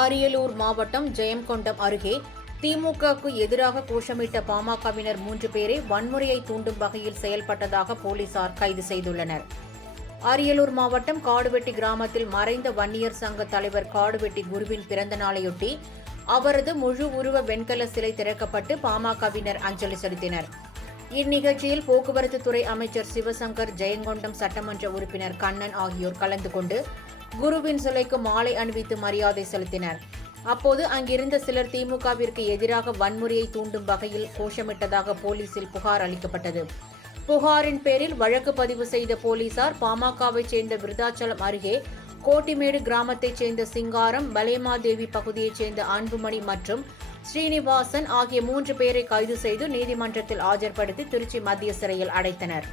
அரியலூர் மாவட்டம் ஜெயங்கொண்டம் அருகே திமுகவுக்கு எதிராக கோஷமிட்ட பாமகவினர் மூன்று பேரை வன்முறையை தூண்டும் வகையில் செயல்பட்டதாக போலீசார் கைது செய்துள்ளனர். அரியலூர் மாவட்டம் காடுவெட்டி கிராமத்தில் மறைந்த வன்னியர் சங்க தலைவர் காடுவெட்டி குருவின் பிறந்த நாளையொட்டி அவரது முழு உருவ வெண்கல சிலை திறக்கப்பட்டு பாமகவினர் அஞ்சலி செலுத்தினர். இந்நிகழ்ச்சியில் போக்குவரத்து துறை அமைச்சர் சிவசங்கர் ஜெயங்கொண்டம் சட்டமன்ற உறுப்பினர் கண்ணன் ஆகியோர் கலந்து கொண்டு குருவின் சிலைக்கு மாலை அணிவித்து மரியாதை செலுத்தினர். அப்போது அங்கிருந்த சிலர் திமுகவிற்கு எதிராக வன்முறையை தூண்டும் வகையில் கோஷமிட்டதாக போலீசில் புகார் அளிக்கப்பட்டது. புகாரின் பேரில் வழக்கு பதிவு செய்த போலீசார் பாமகவைச் சேர்ந்த விருதாச்சலம் அருகே கோட்டிமேடு கிராமத்தைச் சேர்ந்த சிங்காரம் பலேமாதேவி பகுதியைச் சேர்ந்த அன்புமணி மற்றும் ஸ்ரீனிவாசன் ஆகிய மூன்று பேரை கைது செய்து நீதிமன்றத்தில் ஆஜர்படுத்தி திருச்சி மத்திய சிறையில் அடைத்தனர்.